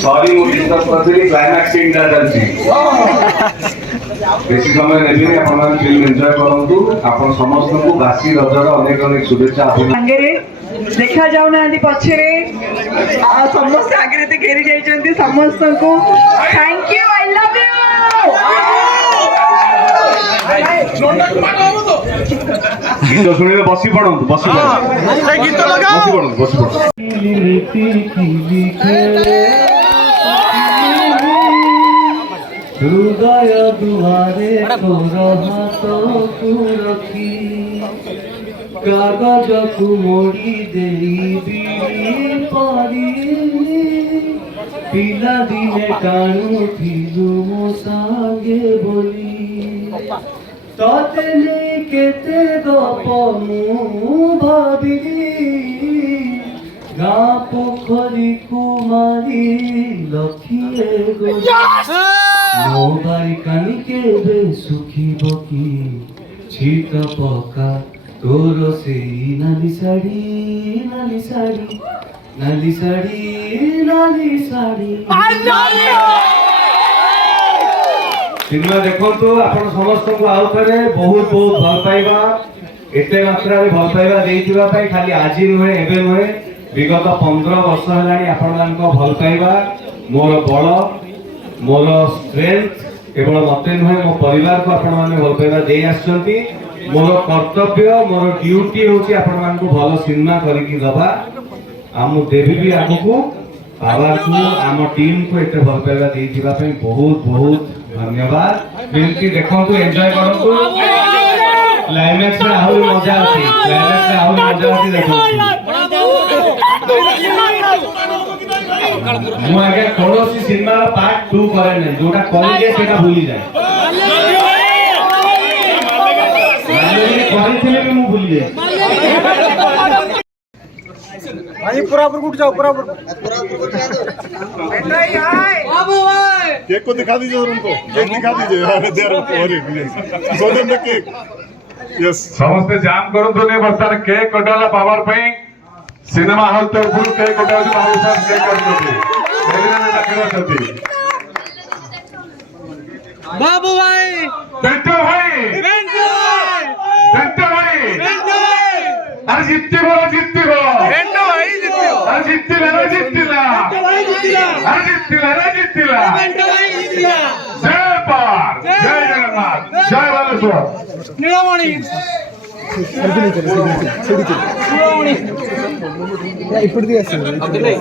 sorry मुझे क्लाइमैक्सिंग चलती बेसी समय नहीं आप फिल्म एंजॉय करूँ आप समस्त को बासी रजर अनेक अनेक शुभेच्छा देखा जाऊना पछरे समस्त आगे घेरी जाइए समस्त को थैंक यू आई लव गीत शुणे बसी पड़ू बसी गीत लगा बसी हृदय दुआरे तोर हाथ को रखी कागज को मोड़ी देवी पारी पिला दिने कानू थिलु मो सांगे बोली तते ने केते गप मु भाबिली गाँ पोखरी कुमारी लखिए गोली मो बारी कानी केबे सुखिब कि शीत पका तोर से नाली साड़ी नाली साड़ी नाली साड़ी नाली साड़ी सिनेमा देखो तो आपण समस्त को आउ करे बहुत बहुत भल पाइबा एते मात्रा रे भल पाइबा देइतिबा पई खाली आजि नुहे एबे नुहे विगत 15 वर्ष हेलानी आपण मानको भल पाइबा मोर बळ मोर स्ट्रेंथ केवल मते नुहे मो परिवार को आपण माने भल पाइबा देई आछंती मोर कर्तव्य मोर ड्यूटी होची आपण मानको भल सिनेमा करिकि दबा आमु देवी भी आगु बाबा को आम टीम को एते भल पाइबा देइतिबा पई बहुत बहुत धन्यवाद बिल्कुल देखंतु एन्जॉय करंतु क्लाइमैक्स में आहुरी मजा आसी क्लाइमैक्स में आहुरी मजा आसी देखंतु मु आगे कोनोसी सिनेमा पार्ट 2 करे नै जोटा करि जे सेटा भूली जाय करि थिले भी मु भूली जाय भाई पूरा ऊपर उठ जाओ पूरा ऊपर केक को दिखा दीजिए और उनको केक दिखा दीजिए अरे देर सो देम द केक यस समस्त जाम करू तो नहीं बर्तन केक कटाला पावर पई सिनेमा हॉल तो फुल केक कटाऊ बाबू साहब केक करते रेलवे में टकरा चलती बाबू भाई बेटो भाई बेंटो बेटो भाई भाई अरे जितती बोलो बेंटो भाई जितियो अरे जिततीला अरे जिततीला बेंटो भाई जितिया जय पार जय जगन्नाथ जय बालेश्वर नीलमणि नीलमणि ఇప్పుడు తీయాలి